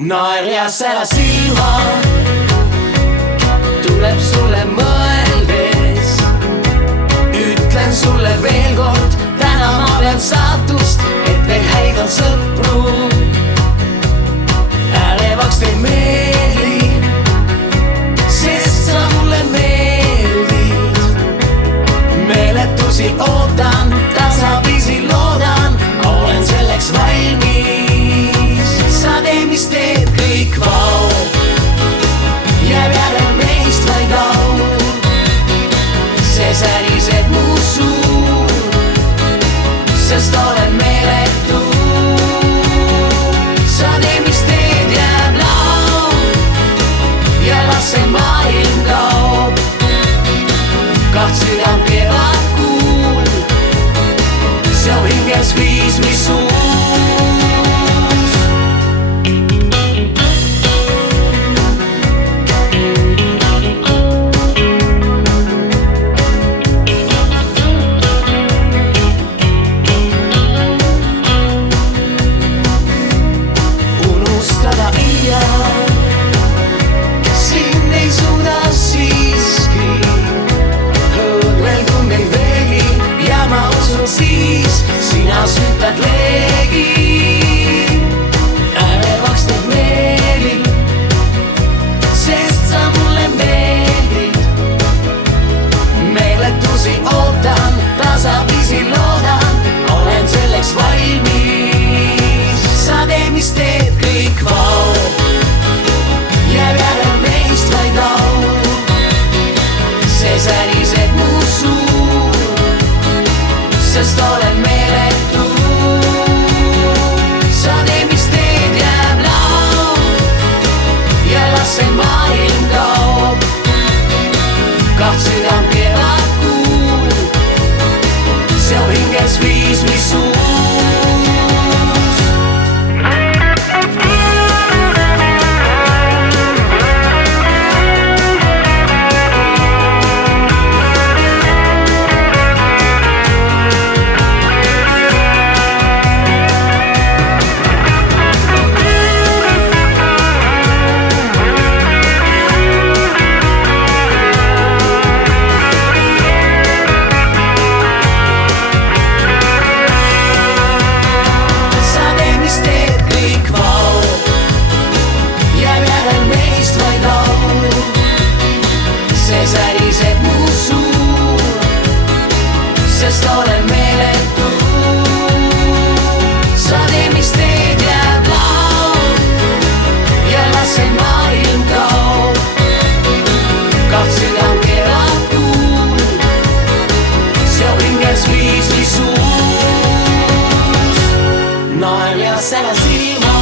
naerjas ära silma, tuleb sulle mõeldes. Ütlen sulle veel kord, täna ma pean saatust, et veel häid on sõpru. Ärevaks teid meeli, sest sa mulle meeldid. Meeletusi ootan, tasapisi loodan, olen selleks valmis. Sa teed, mis teed, kõik vau, jääb järel meist vaid au. See säriseb mu suu, sest olen meeletu. Sa teed, mis teed, jääb laul ja las see maailm kaob. Kaht südam kevad kuul, seal hinges viis, mis uus. Siis sina sütad leegi, ärevaks teed meeli, sest sa mulle meeldid. Meeletusi ootan, tasapisi loodan, olen selleks valmis. Sa teed, mis teed, kõik vau, jääb järel meist vaid au. See säriseb mu suu, sest olen meeletu. Sa teed, mis teed, jääb laul ja las see maailm kaob. Kaht südam kevad kuul, seal hinges viis, mis uus. See säriseb mu suu, sest olen meeletu. Sa teed, mis teed, jääb laul ja las see maailm kaob. Kaht südam kevad kuul, seal hinges viis, mis uus. Naerjas ära silma,